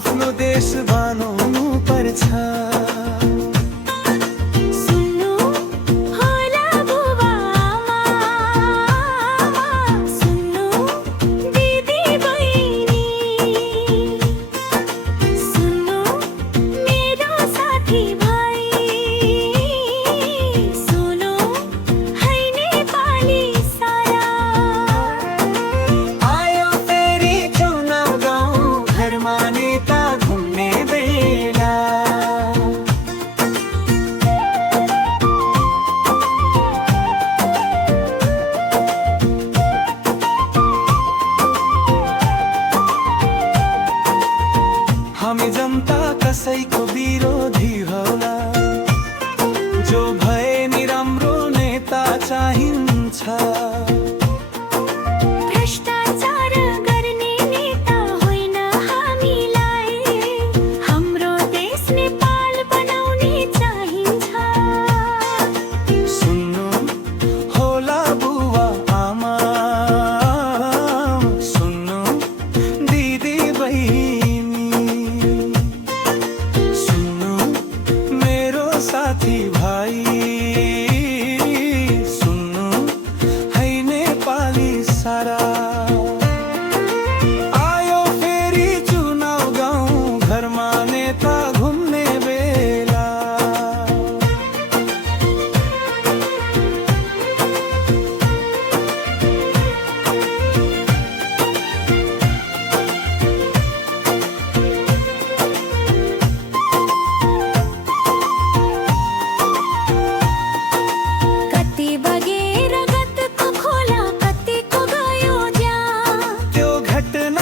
आफ्नो देश बनाउनु पर्छ। हामी जनता कसैको विरोधी होला, जो भए नि राम्रो नेता चाहिन्छ। भ्रष्टाचार गर्ने नेता होइन हामीलाई, हाम्रो देश नेपाल बनाउने चाहिन्छ। सुन्नु होला बुवा आमा, सुन्नु दिदी बहिनी, साथी भाइ, सुन्नु है नेपाली सारा। आयो फेरि चुनाव गाउँ घरमा नेता घुम्ने बेला।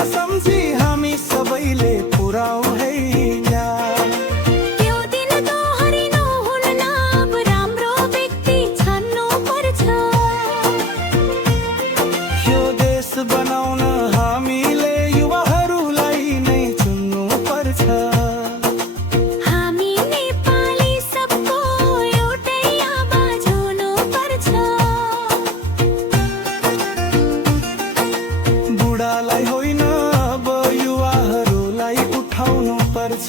सम्झी हामी सबैले पुराउ है त्यो दिन दोहोरिनु हुन्न, अब राम्रो व्यक्ति छान्नु पर्छ। यो देश बनाउन हामीले युवाहरूलाई नै चुन्नु पर्छ। हामी नेपाली सबको एउटै आवाज हुनु पर्छ। बुढालाई होइन अब युवाहरूलाई उठाउनु पर्छ।